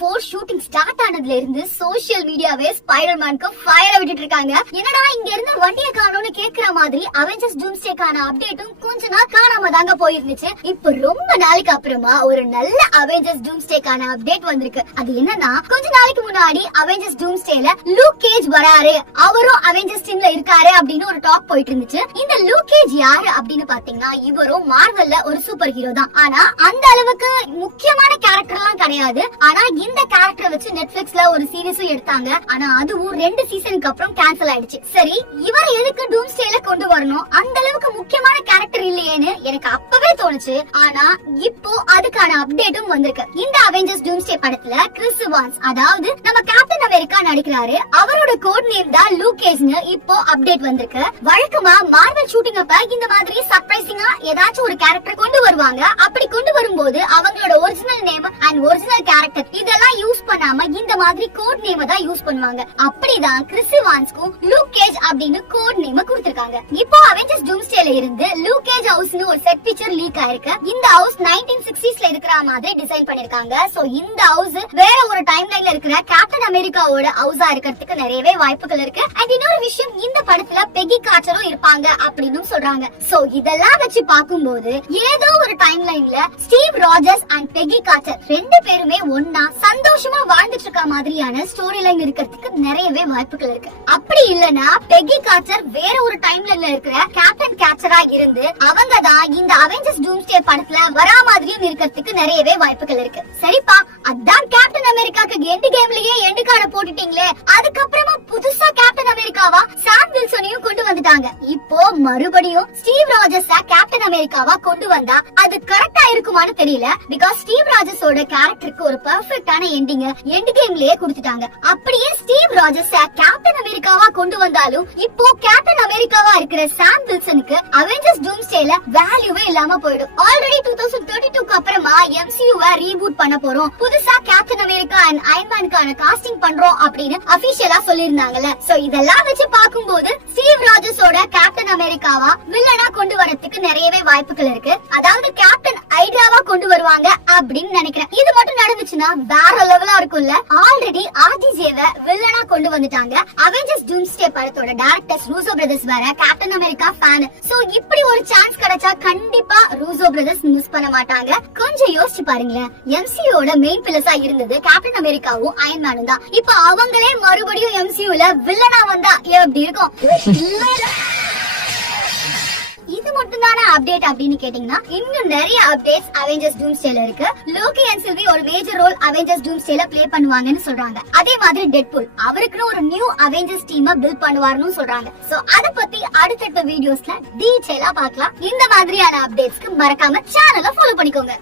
4 shooting start ஆனதுல இருந்து social மீடியாவே ஸ்பைடர்மேனுக்கு fire விட்டுட்டு இருக்காங்க. என்னடா இங்க இருந்து வண்டியை காணோம்னு கேக்குற மாதிரி அவெஞ்சர்ஸ் டூம்ஸ்டேக்கான அப்டேட்டும் கொஞ்ச நாள் காணாம தாங்க போயிருந்துச்சு. இப்ப ரொம்ப நாளைக்கு அப்புறமா ஒரு நல்ல அவெஞ்சர்ஸ் டூம்ஸ்டேக்கான அப்டேட் வந்திருக்கு. அது என்னன்னா, கொஞ்ச நாளைக்கு முன்னாடி அவெஞ்சர்ஸ் டூம்ஸ்டேல லூக் கேஜ் வராரு, அவரும் அவெஞ்சர்ஸ் டீம்ல இருக்காரு அப்படின்னு ஒரு டாக் போயிட்டு இருந்துச்சு. இந்த லூக் கேஜ் யாரு அப்படின்னு பாத்தீங்கன்னா, இவரும் மார்வெல்ல ஒரு சூப்பர் ஹீரோ தான். ஆனா அந்த அளவுக்கு முக்கியமான கேரக்டர் எல்லாம் கிடையாது. ஆனா இந்த கேரக்டரை வச்சு நெட்ஃபிளிக்ஸ்ல ஒரு சீரிஸும் எடுத்தாங்க. ஆனா அதுவும் 2 சீசனுக்கு அப்புறம் கேன்சல் ஆயிடுச்சு. சரி, இவர் எதுக்கு டூம்ஸ்டேல கொண்டு வரணும், அந்த அளவுக்கு முக்கியமான கேரக்டர் இல்லையேன்னு எனக்கு அப்பவே தோணுச்சு. ஆனா இப்போ அதுக்கான அப்டேட்டும் வந்திருக்கு. இந்த அவெஞ்சர்ஸ் டூம்ஸ்டே படத்துல கிறிஸ் எவான்ஸ், அதாவது நம்ம கேப்டன் அமெரிக்கா நடிக்கிறாரு. அவரோட கோட் நேம் தான் லூக் கேஜ்னு இப்போ அப்டேட் வந்திருக்கு. வழக்கமா மார்வெல் ஷூட்டிங் அப்ப இந்த மாதிரி சர்ப்ரைசிங்கா ஏதாச்சும் ஒரு கேரக்டர் கொண்டு வருவாங்க. அப்படி கொண்டு வரும்போது அவங்களோட original name and original character இதெல்லாம் யூஸ் பண்ணாம இந்த மாதிரி கோட் நேம் தான் யூஸ் பண்ணுவாங்க. அப்படிதான் கிறிஸ் எவான்ஸ்க்கும் லூக் கேஜ் அப்படின்னு கோட் நேம் கொடுத்திருக்காங்க. இப்போ அவெஞ்சர்ஸ் டூம்ஸ்டேல இருந்து லூக் கேஜ் ஹவுஸ்னு ஒரு செட் பிக்சர் லீக் ஆயிருக்கு. இந்த ஹவுஸ் 1960ஸ்ல இருக்கிற மாதிரி டிசைன் பண்ணிருக்காங்க. சோ இந்த ஹவுஸ் வேற ஒரு டைம் லைன்ல இருக்கிற கேப்டன் அமெரிக்காவோட ஹவுஸா இருக்கிறதுக்கு நிறையவே வாய்ப்புகள் இருக்கு. அண்ட் இன்னொரு விஷயம், இந்த படத்துல பெகி கார்ட்டரும் இருப்பாங்க அப்படின்னு சொல்றாங்க. சோ இதெல்லாம் வச்சு பாக்கும்போது ஏதோ ஒரு டைம் லைன்ல Steve Rogers and Peggy Carter 2 பேருமே ஒன்னா சந்தோஷமா வாழ்ந்துட்டு இருக்க மாதிரியான ஸ்டோரி லைன் இருக்கிறதுக்கு நிறையவே வாய்ப்புகள் இருக்கு. அப்படி இல்லனா பெகி கார்ட்டர் வேற ஒரு டைம் லைன்ல இருக்கிற கேப்டன் கேச்சரா இருந்து அவங்க தான் இந்த அவெஞ்சர்ஸ் டூம்ஸ்டே படத்துல வரா மாதிரியும் இருக்கிறதுக்கு நிறையவே வாய்ப்புகள் இருக்கு. சரிப்பா, அதான் கேப்டன் அமெரிக்காக்கு எண்ட் கேம்லயே எண்ட் கார்ட போட்டுட்டீங்களே, அதுக்கப்புறமா புதுசா கேப்டன் அமெரிக்காவா சாம் வில்சனையும் கொண்டு வந்துட்டாங்க. இப்போ மறுபடியும் ஸ்டீவ் ராஜர்ஸ் கேப்டன் அமெரிக்காவா கொண்டு வந்தா அது கரெக்டா இருக்குமான்னு தெரியல. பிகாஸ் ஸ்டீவ் ராஜர்ஸோட கேரக்டருக்கு ஒரு பெர்ஃபெக்ட்டான எண்டிங் எண்ட் கேம்லயே கொடுத்துட்டாங்க. அப்படியே ஸ்டீவ் ராஜர்ஸ் கேப்டன் அமெரிக்காவா கொண்டு வந்தாலும் இப்போ கேப்டன் அமெரிக்காவா இருக்கிற சாம் வில்சனுக்கு அவெஞ்சர்ஸ் டூம்ஸ்டேல வேல்யூவே இல்லாம போயிடும். ஆல்ரெடி 2032க்கு அப்புறமா MCU-வை ரீபூட் பண்ண போறோம், புதுசா கேப்டன் அமெரிக்கா அண்ட் அயர்ன் மேனுக்கான காஸ்டிங் பண்றோம் அப்படின்னு அபிஷியலா சொல்லிருந்தாங்கல்ல. சோ இதெல்லாம் வச்சு பாக்கும்போது ஸ்டீவ் ராஜர்ஸோட கேப்டன் அமெரிக்காவா வில்லனா கொண்டு வரதுக்கு நிறையவே வாய்ப்புகள் இருக்கு. அதாவது கேப்டன் ஐடியாவா கொண்டு வருவாங்க அப்படின்னு நினைக்கிறேன். இது மட்டும் நடந்துச்சுன்னா வேற லெவலா இருக்கும்ல. ஆல்ரெடி RDJ-வை வில்லனா கொண்டு வந்துட்டாங்க. அவெஞ்சர்ஸ் டூம்ஸ்டே படத்தோட டைரக்டர்ஸ் ரூசோ பிரதர்ஸ் வேற கேப்டன் அமெரிக்கா ஃபேன். சோ இப்படி ஒரு சான்ஸ் கிடைச்சா கண்டிப்பா ரூசோ பிரதர்ஸ் மிஸ் பண்ண மாட்டாங்க. கொஞ்சம் யோசிச்சு பாருங்களேன், MCU-வோட மெயின் பில்லர்ஸா இருந்தது கேப்டன் அமெரிக்காவும் அயர்ன் மேனும் தான். இப்போ அவங்களே மறுபடியும் MCU-ல வில்லனா வந்தா எப்படி இருக்கும்? இது மட்டும் தான அப்டேட் அப்படின்னு கேட்டீங்கன்னா, இன்னும் நிறைய அப்டேட்ஸ் அவெஞ்சர்ஸ் டூம்ஸ்டேல இருக்கு. லோகி அண்ட் சில்வி ஒரு மேஜர் ரோல் அவெஞ்சர்ஸ் டூம்ஸ்டேல ப்ளே பண்ணுவாங்கன்னு சொல்றாங்க. அதே மாதிரி டெட்பூல் அவருக்கு ஒரு நியூ அவெஞ்சர்ஸ் டீமை பில்ட் பண்ணுவாருன்னு சொல்றாங்க. சோ அத பத்தி அடுத்த வீடியோஸ்ல டீடைலா பார்க்கலாம். இந்த மாதிரியான அப்டேட்ஸ்க்கு மறக்காம சேனலை ஃபாலோ பண்ணிக்கோங்க.